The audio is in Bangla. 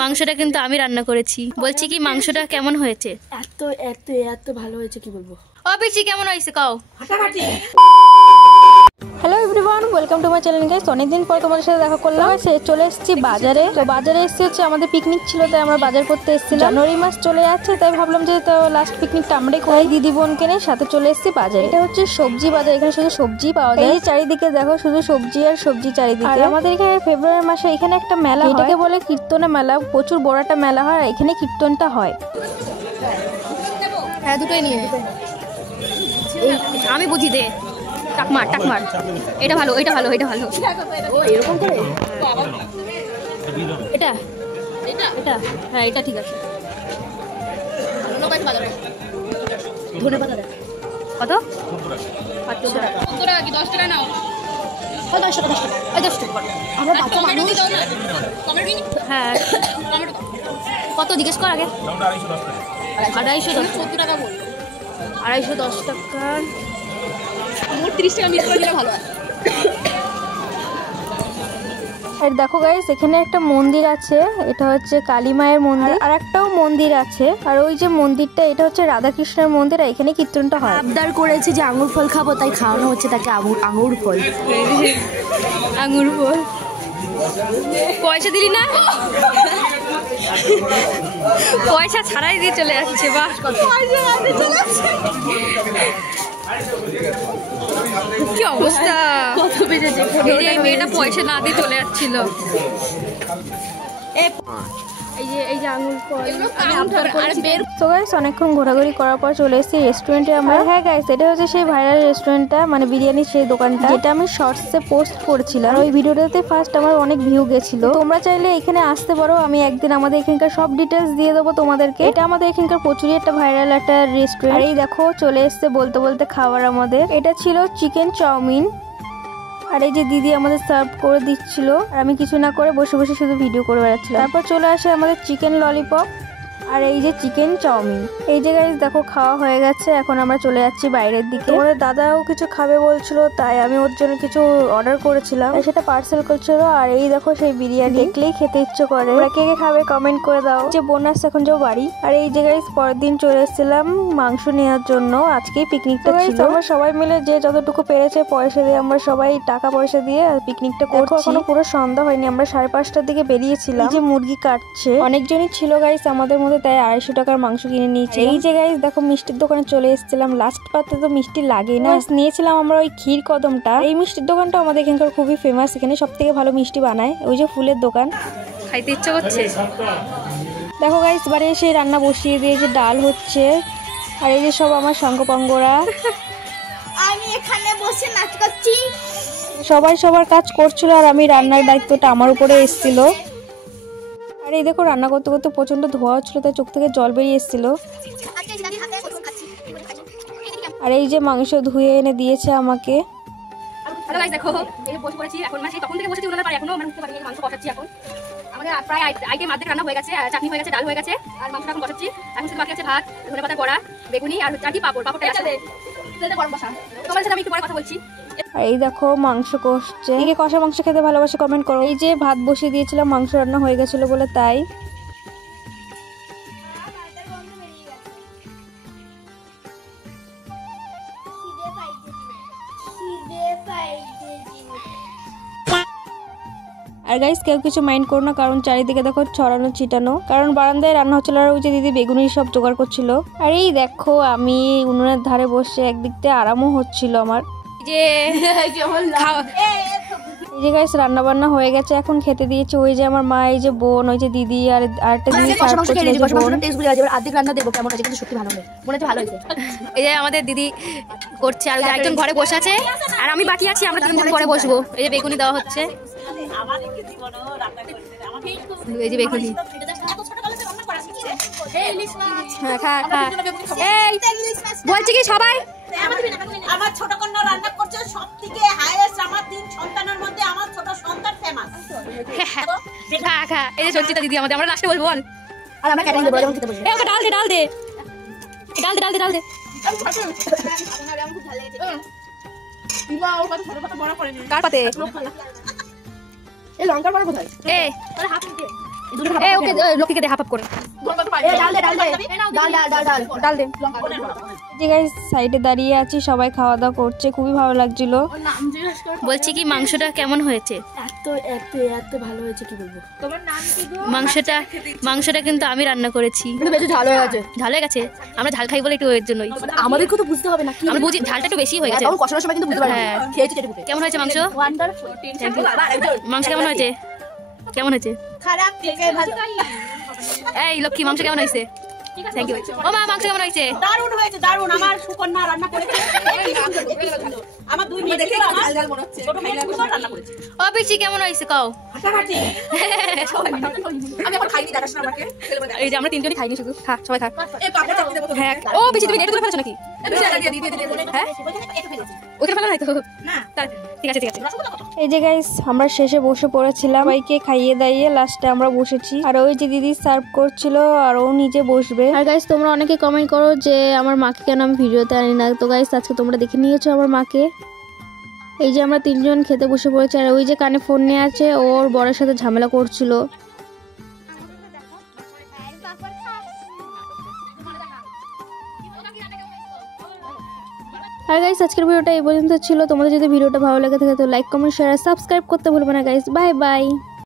মাংসটা কিন্তু আমি রান্না করেছি। বলছি কি মাংসটা কেমন হয়েছে? এত এত এত ভালো হয়েছে কি বলবো। ও পিচি কেমন হয়েছে কও? Hello everyone, welcome to my channel guys. অনেকদিন পর তোমাদের সাথে দেখা করলাম। চলে এসেছি বাজারে। তো বাজারে এসেছি হচ্ছে আমাদের পিকনিক ছিল, তাই আমরা বাজার করতে এসেছিলাম। জানুয়ারি মাস চলে যাচ্ছে, তাই ভাবলাম যে তো লাস্ট পিকনিকটা আমরাই করি। দিদি বোনকে নিয়ে সাথে চলে এসেছি বাজারে। এটা হচ্ছে সবজি বাজার, এখানে শুধু সবজি পাওয়া যায়। এই চারিদিকে দেখো শুধু সবজি আর সবজি চারিদিকে। আর আমাদের এখানে ফেব্রুয়ারি মাসে এখানে একটা মেলা হয়, এটাকে বলে কীর্তনের মেলা। প্রচুর বড় একটা মেলা হয়, এখানে কীর্তনটা হয়। হ্যাঁ দুটোই নিয়ে আমি বুঝি দে। টাকমার টাকমার, এটা ভালো এটা ভালো এটা ভালো। ও এরকম করে এটা এটা এটা হ্যাঁ এটা ঠিক আছে। ধনে পাতা দেখ কত? 15 টাকা কি 10 টাকা নাও? 10 টাকা 10 টাকা। ওই 10 টাকা আমরা বাচ্চা মানুষ। হ্যাঁ কত জিজ্ঞেস কর আগে। 250 টাকা বল। 210 টাকা মোট 30 টাকা মিস করে দিলে ভালো হয়। আর দেখো গাইস এখানে একটা মন্দির আছে, এটা হচ্ছে কালী মায়ের মন্দির। আর একটাও মন্দির আছে, আর ওই যে মন্দিরটা এটা হচ্ছে রাধাকৃষ্ণের মন্দির। আর এখানে কীর্তনটা হয়। আবদার করেছে যে আঙ্গুর ফল খাবো, তাই খাওয়ানো হচ্ছে তাকে আঙ্গুর ফল। আঙ্গুর ফল পয়সা দিলি না? পয়সা ছাড়াই দিয়ে চলে যাচ্ছে। বাহ কি অবস্থা! এই মেয়েটা পয়সা না দিয়ে চলে যাচ্ছিল। এই যে আঙুল ফল তো গাইস অনেকক্ষণ ঘোরাঘুরি করার পর চলে এসেছি রেস্টুরেন্টে আমরা। হ্যাঁ গাইস এটা হচ্ছে সেই ভাইরাল রেস্টুরেন্টটা, মানে বিরিয়ানির সেই দোকানটা, যেটা আমি শর্টসে পোস্ট করেছিলাম। আর ওই ভিডিওটাতে ফার্স্ট আমার অনেক ভিউ গেছিল। তোমরা চাইলে এখানে আসতে পারো, আমি একদিন আমাদের এখানকার সব ডিটেলস দিয়ে দেবো তোমাদেরকে। এটা আমাদের এখানকার প্রচুরই একটা ভাইরাল একটা রেস্টুরেন্ট। আর এই দেখো চলে এসছে বলতে বলতে খাবার আমাদের। এটা ছিল চিকেন চাউমিন, আর এই যে দিদি আমাদের সার্ভ করে দিচ্ছিল, আর আমি কিছু না করে বসে বসে শুধু ভিডিও করে বেড়াচ্ছিলাম। তারপর চলে আসে আমাদের চিকেন ললিপপ, আর এই যে চিকেন চাউমিন। এই যে গাইস দেখো খাওয়া হয়ে গেছে, এখন আমরা চলে যাচ্ছি বাইরের দিকে। আমাদের দাদাও কিছু খাবে বলছিল, তাই আমি ওর জন্য কিছু অর্ডার করেছিলাম, সেটা পার্সেল করছিল। আর এই দেখো সেই বিরিয়ানি, দেখলেই খেতে ইচ্ছে করে। ওরা কে কে খাবে কমেন্ট করে দাও। যে বোনাস এখন যাও বাড়ি। আর এই যে গাইস পরের দিন চলে এসেছিলাম মাংস নেওয়ার জন্য, আজকেই পিকনিকটা ছিল। আমরা সবাই মিলে যে যতটুকু পেরেছে পয়সা দিয়ে আমরা সবাই টাকা পয়সা দিয়ে পিকনিকটা করছি। এখনো পুরো সন্ধ্যা হয়নি, আমরা 5:30টার দিকে বেরিয়েছিলাম। যে মুরগি কাটছে অনেকজনই ছিল গাইস আমাদের মধ্যে, তাই 250 টাকার মাংস কিনে নিয়েছি। এই যে গাইস দেখো মিষ্টির দোকানে চলে এসেছিলাম। লাস্ট পাতে তো মিষ্টি লাগেই না, নিয়েছিলাম আমরা ওই ক্ষীর কদমটা। এই মিষ্টির দোকানটা আমাদের এখানকার খুবই ফেমাস, এখানে সব থেকে ভালো মিষ্টি বানায়। ওই যে ফুলের দোকান, খাইতে ইচ্ছা করছে। দেখো গাইস বাড়ি এসে রান্না বসিয়ে দিয়েছে, ডাল হচ্ছে। আর এই যে সব আমার সঙ্গপাঙ্গরা, আমি এখানে বসে নাচ করছি। সবাই সবার কাজ করছিল, আর আমি রান্নার দায়িত্বটা আমার উপরে এসেছিল। আর এই দেখো রান্না করতে করতে প্রচন্ড ধোয়া হচ্ছিল, তাই চোখ থেকে জল বেরিয়ে এসেছিল। আর এই যে মাংস ধুয়ে এনে দিয়েছে আমাকে। হ্যালো গাইস দেখো এই বসে পড়েছি এখন, মানে তখন থেকে বসেছি ওনাদের পারে এখনো মানে উঠতে পারিনি। মাংস কষাচ্ছি এখন। আমাদের প্রায় আইটেম অর্ধেক রান্না হয়ে গেছে, চাটনি হয়ে গেছে, ডাল হয়ে গেছে, আর মাংসটা এখন কষাচ্ছি। এখন শুধু বাকি আছে ভাত, ধনেপাতা বড়া, বেগুনি আর চাটি পাপড়টা আছে। গরম বসা তোমার সাথে আমি একটু পরে কথা বলছি। আর এই দেখো মাংস কষছে। এদিকে কষা মাংস খেতে ভালোবাসে কমেন্ট করো। এই যে ভাত বসিয়ে দিয়েছিলাম, মাংস রান্না হয়ে গেছিল বলে তাই। আর গাইস কেউ কিছু মাইন্ড করো না, কারণ চারিদিকে দেখো ছড়ানো ছিটানো, কারণ বারান্দায় রান্না হচ্ছিল। আর ওই যে দিদি বেগুনি সব জোগাড় করছিল। আর এই দেখো আমি উনুনের ধারে বসে একদিক দিয়ে আরামও হচ্ছিল আমার। যে এই যে গাইস রান্না বান্না হয়ে গেছে, এখন খেতে দিয়েছে ওই যে আমার মা, এই যে বোন, ওই যে দিদি, আর আরেকটা দিদি সার্ভ করছিল। অর্ধেক রান্না দেবো কেমন আছে, কিন্তু সত্যি ভালো নেই, মনে হচ্ছে ভালো হয়েছে। এই যে আমাদের দিদি করছে, আর একজন ঘরে বসে আছে, আর আমি বাকি আছি। আমরা তিনজন ঘরে বসবো। এই যে বেগুনি দেওয়া হচ্ছে, এই যে বেগুনি। হ্যাঁ খা খা। এই বলছি কি সবাই আমার ছোট কন্যা রান্না করছে, সবথেকে হাইয়েস্ট আমার 3 সন্তানের মধ্যে আমার ছোট সন্তান ফেমাস। খা খা। এই যে সঞ্চিতা দিদি আমাদের, আমরা লাস্টে বলবো বল। আর আমরা ক্যাটারিং দেবো, যেমন খেতে বলবো। এই ওকে ডাল দে ডাল দে ডাল দে ডাল দে ডাল দে। কার পাতে? এই লঙ্কার বড় কোথায়? এই এ ওকে লক্ষ্মীকে দে হাফ হাফ করে ডাল দে যে গাইস সাইডে দাঁড়িয়ে আছি, সবাই খাওয়া দাওয়া করছে, খুবই ভালো লাগছিল। বলছি কি মাংসটা কেমন হয়েছে? এত এত এত ভালো হয়েছে কি বলবো। মাংসটা কিন্তু আমি রান্না করেছি, কিন্তু বেশি ঝাল হয়ে গেছে। ঝাল হয়ে গেছে, আমরা ঝাল খাই বলে একটু এর জন্যই। আমাদেরকে তো বুঝতে হবে না কি আমরা বুঝি ঝালটা একটু বেশি হয়ে গেছে। তখন কষানোর সময় কিন্তু বুঝতে পারি হ্যাঁ। খেয়েছি যেটুকু। কেমন হয়েছে মাংস? ওয়ান্ডারফুল। মাংস কেমন হয়েছে? কেমন হয়েছে? খারাপ থেকে ভালো। এই লক্ষ্মী মাংস কেমন হয়েছে? Thank you. ও মা মাংস কেমন হয়েছে? দারুণ হয়েছে, দারুণ। আমার সুকন্যা রান্না করেছে। আমার দুই মেয়ে দেখে আমার ছোট মেয়ে সুন্দর রান্না করেছে। ও পিচি কেমন হয়েছে কও? আমি এখন খাইনি, দেখাস না আমাকে। এই যে আমরা তিনজনই খাইনি, শুধু খা, সবাই খা। এই পাপড়া চাকরি দেবো তো। হ্যাঁ। ও পিচি তুমি এটা তুলে ফেলেছো নাকি? হ্যাঁ ওখানে ফেলো নাই তো? না ঠিক আছে ঠিক আছে। এই যে গাইস আমরা শেষে বসে পড়েছিলাম, সবাইকে খাইয়ে দাইয়ে লাস্টে আমরা বসেছি। আর ওই যে দিদি সার্ভ করছিল আর ও নিচে বসবে। আর গাইস তোমরা অনেকে কমেন্ট করো যে আমার মাকে কেন আমি ভিডিওতে আনি না। তো গাইস আজকে তোমরা দেখে নিয়েছো আমার মাকে। এই যে আমরা তিনজন খেতে বসে পড়েছি, আর ওই যে কানে ফোন নিয়ে আছে, ওর বরের সাথে ঝামেলা করছিল। আর গাইস আজকের ভিডিওটা এই পর্যন্ত ছিল। তোমাদের যদি ভিডিওটা ভালো লেগে থাকে তো লাইক কমেন্ট শেয়ার আর সাবস্ক্রাইব করতে ভুলবে না গাইস। Bye bye.